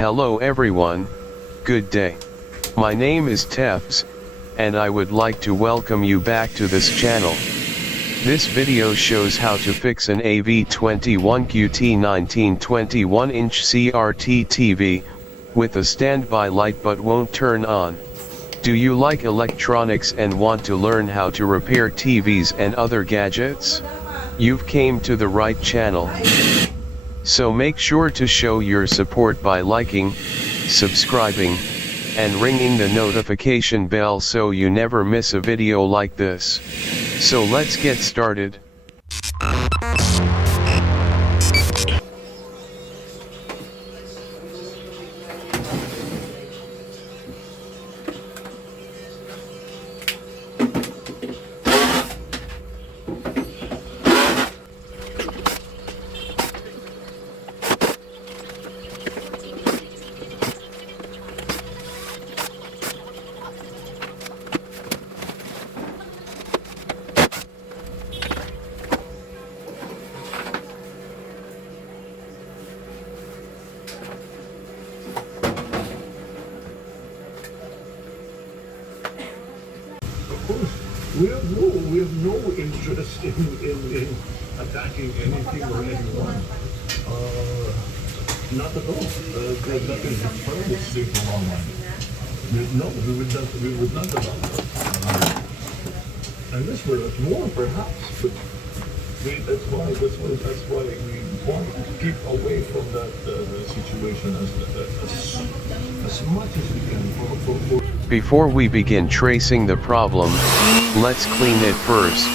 Hello everyone, good day. My name is Tefs, and I would like to welcome you back to this channel. This video shows how to fix an AV21QT 1921-inch CRT TV, with a standby light but won't turn on. Do you like electronics and want to learn how to repair TVs and other gadgets? You've came to the right channel. So make sure to show your support by liking, subscribing, and ringing the notification bell so you never miss a video like this. So let's get started. We have no interest in attacking anything or anyone. Not at all. That is a terrible state of our mind. No, we would not allow that. Unless we're at war, perhaps, but that's why we want to keep away from that situation as much as we can. Before we begin tracing the problem, let's clean it first.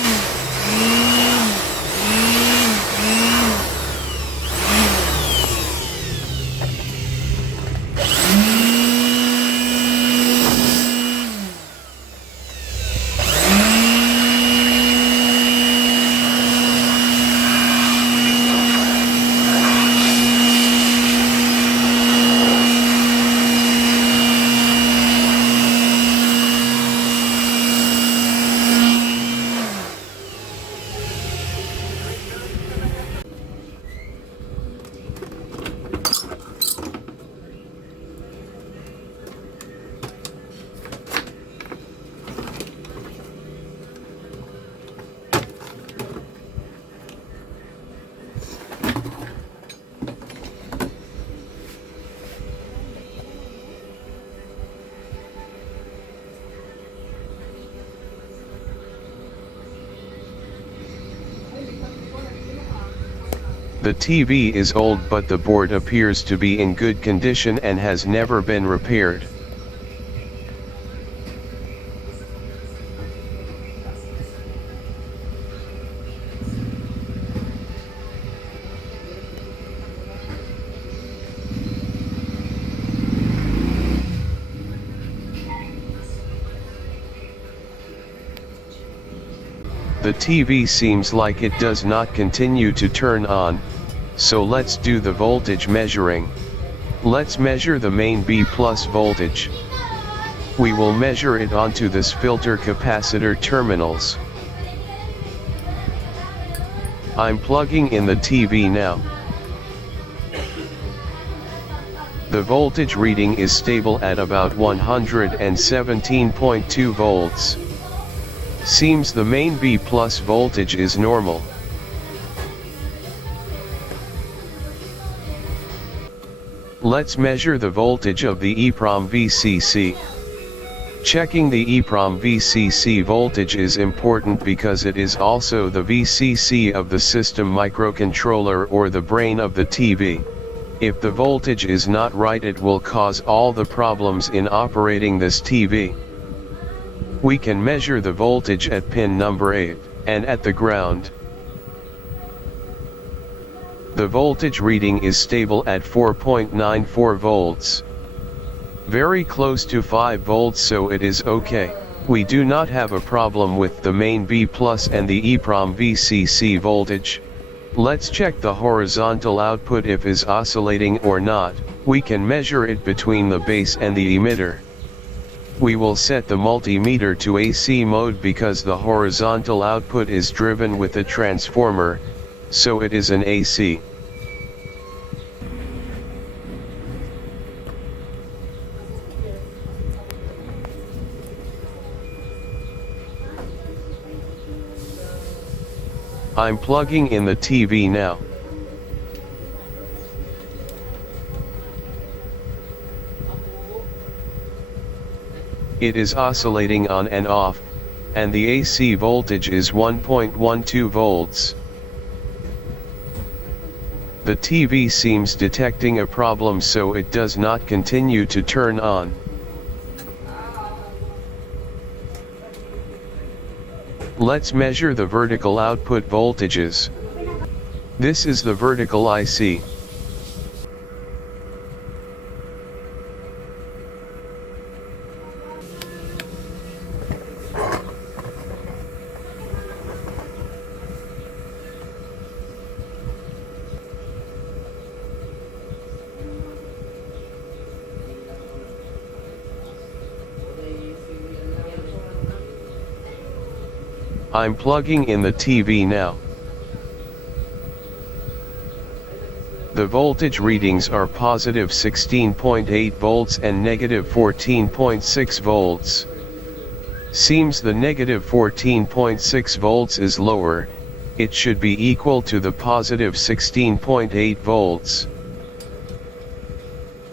The TV is old, but the board appears to be in good condition and has never been repaired. The TV seems like it does not continue to turn on, so let's do the voltage measuring. Let's measure the main B+ voltage. We will measure it onto this filter capacitor terminals. I'm plugging in the TV now. The voltage reading is stable at about 117.2 volts. Seems the main B+ voltage is normal. Let's measure the voltage of the EEPROM VCC. Checking the EEPROM VCC voltage is important because it is also the VCC of the system microcontroller or the brain of the TV. If the voltage is not right, it will cause all the problems in operating this TV. We can measure the voltage at pin number 8, and at the ground. The voltage reading is stable at 4.94 volts. Very close to 5 volts, so it is okay. We do not have a problem with the main B+ and the EEPROM VCC voltage. Let's check the horizontal output if is oscillating or not. We can measure it between the base and the emitter. We will set the multimeter to AC mode because the horizontal output is driven with a transformer, so it is an AC. I'm plugging in the TV now. It is oscillating on and off, and the AC voltage is 1.12 volts. The TV seems detecting a problem, so it does not continue to turn on. Let's measure the vertical output voltages. This is the vertical IC. I'm plugging in the TV now. The voltage readings are positive 16.8 volts and negative 14.6 volts. Seems the negative 14.6 volts is lower, it should be equal to the positive 16.8 volts.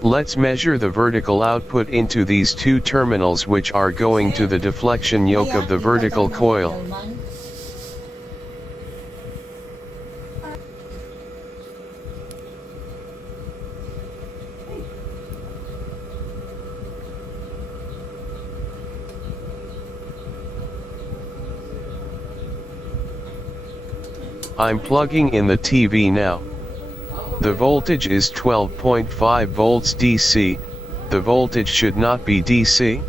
Let's measure the vertical output into these two terminals, which are going to the deflection yoke of the vertical coil. I'm plugging in the TV now. The voltage is 12.5 volts DC. The voltage should not be DC.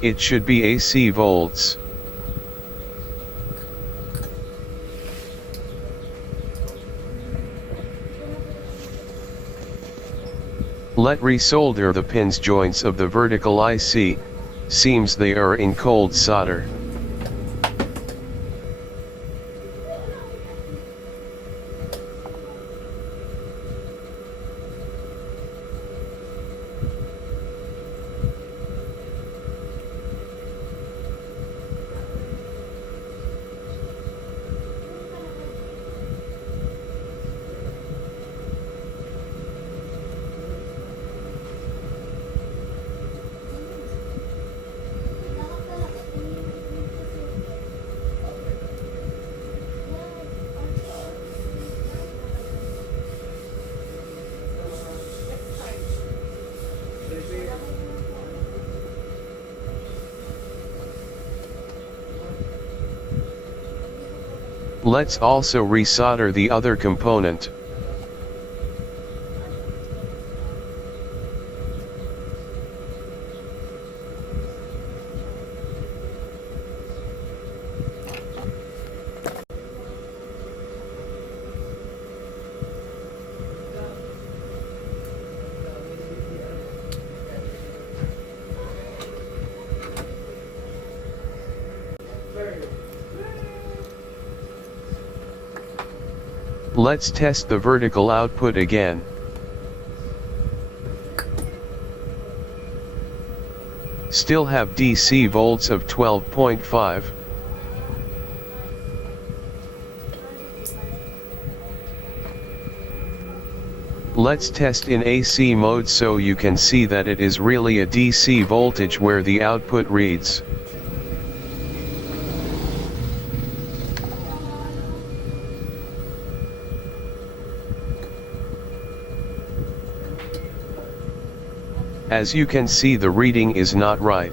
It should be AC volts. Let resolder the pins joints of the vertical IC. Seems they are in cold solder. Let's also resolder the other component. Let's test the vertical output again. Still have DC volts of 12.5. Let's test in AC mode so you can see that it is really a DC voltage where the output reads. As you can see, the reading is not right.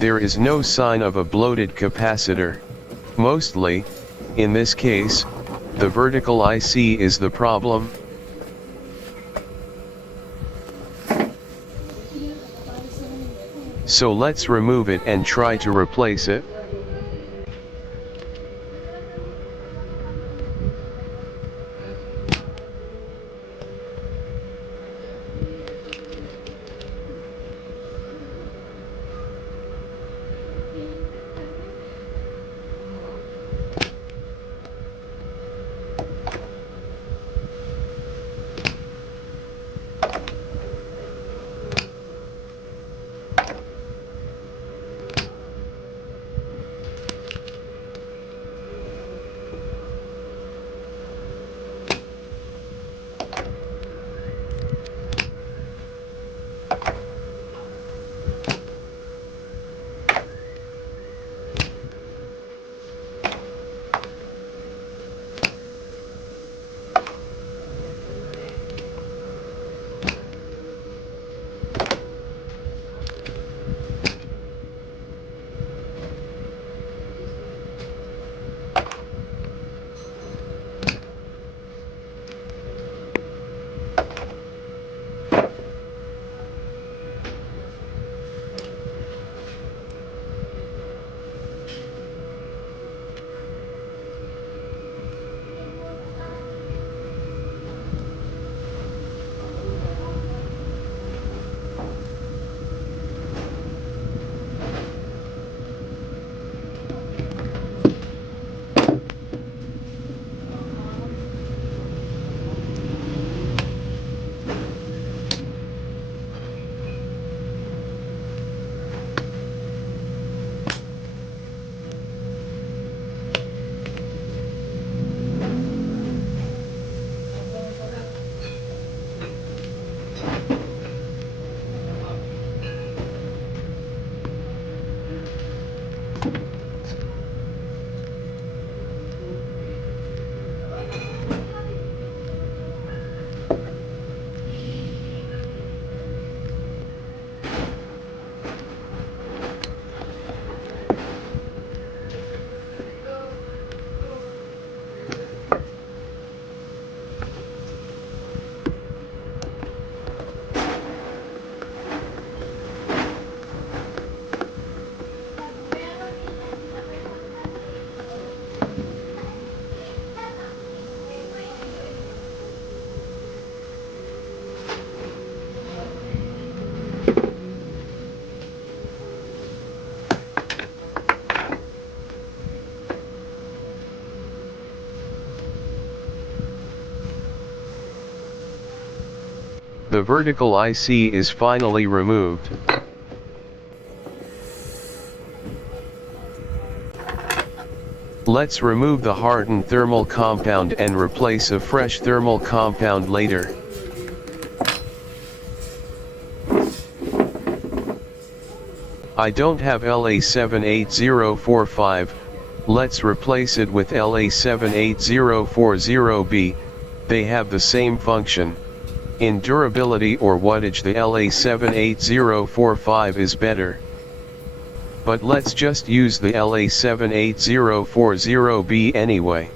There is no sign of a bloated capacitor. Mostly, in this case, the vertical IC is the problem. So let's remove it and try to replace it. The vertical IC is finally removed. Let's remove the hardened thermal compound and replace a fresh thermal compound later. I don't have LA78045, let's replace it with LA78040B, they have the same function. In durability or wattage the LA78045 is better. But let's just use the LA78040B anyway.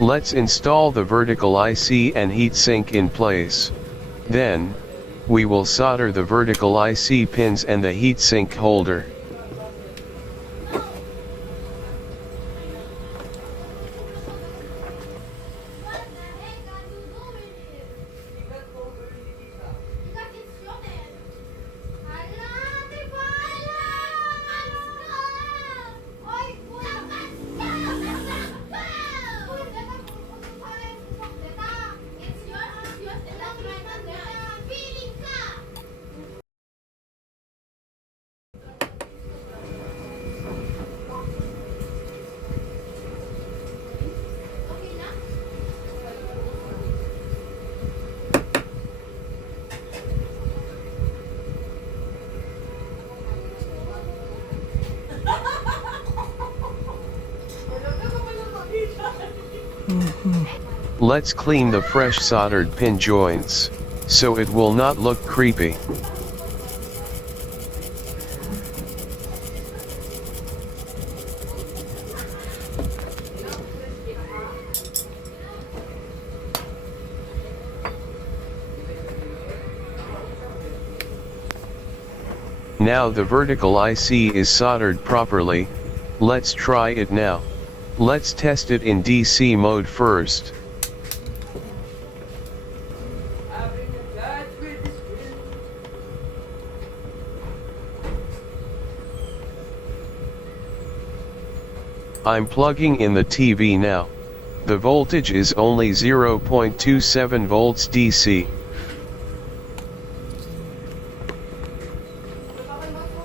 Let's install the vertical IC and heatsink in place. Then, we will solder the vertical IC pins and the heatsink holder. Let's clean the fresh soldered pin joints, so it will not look creepy. Now the vertical IC is soldered properly, let's try it now. Let's test it in DC mode first. I'm plugging in the TV now. The voltage is only 0.27 volts DC.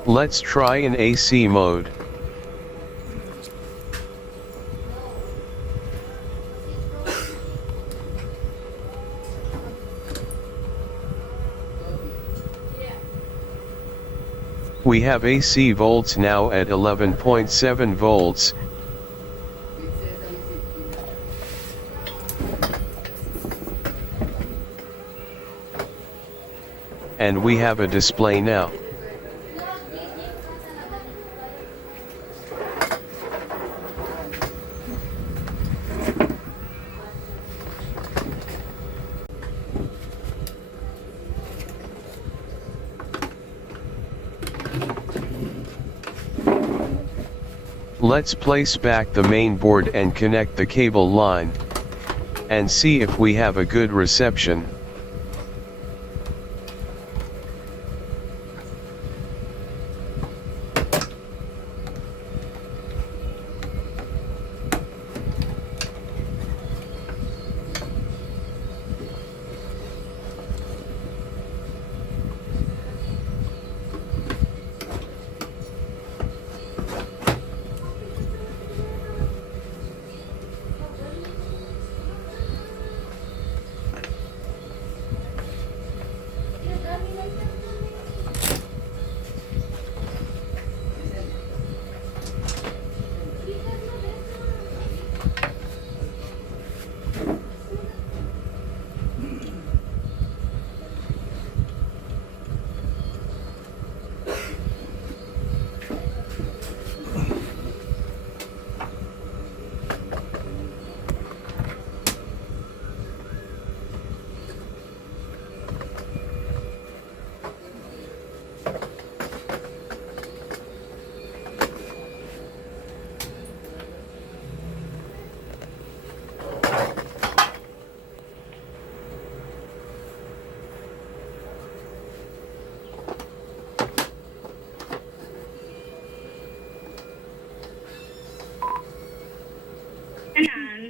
Let's try in AC mode. We have AC volts now at 11.7 volts. And we have a display now. Let's place back the main board and connect the cable line, and see if we have a good reception.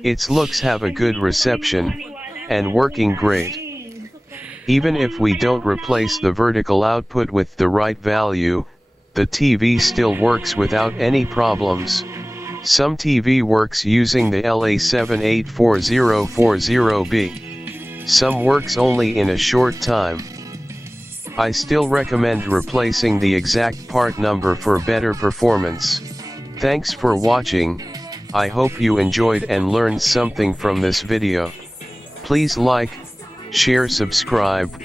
Its looks have a good reception, and working great. Even if we don't replace the vertical output with the right value, the TV still works without any problems. Some TV works using the LA78040B. Some works only in a short time. I still recommend replacing the exact part number for better performance. Thanks for watching. I hope you enjoyed and learned something from this video. Please like, share, subscribe,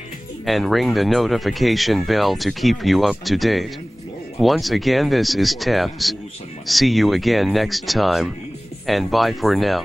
and ring the notification bell to keep you up to date. Once again, this is Tefs. See you again next time, and bye for now.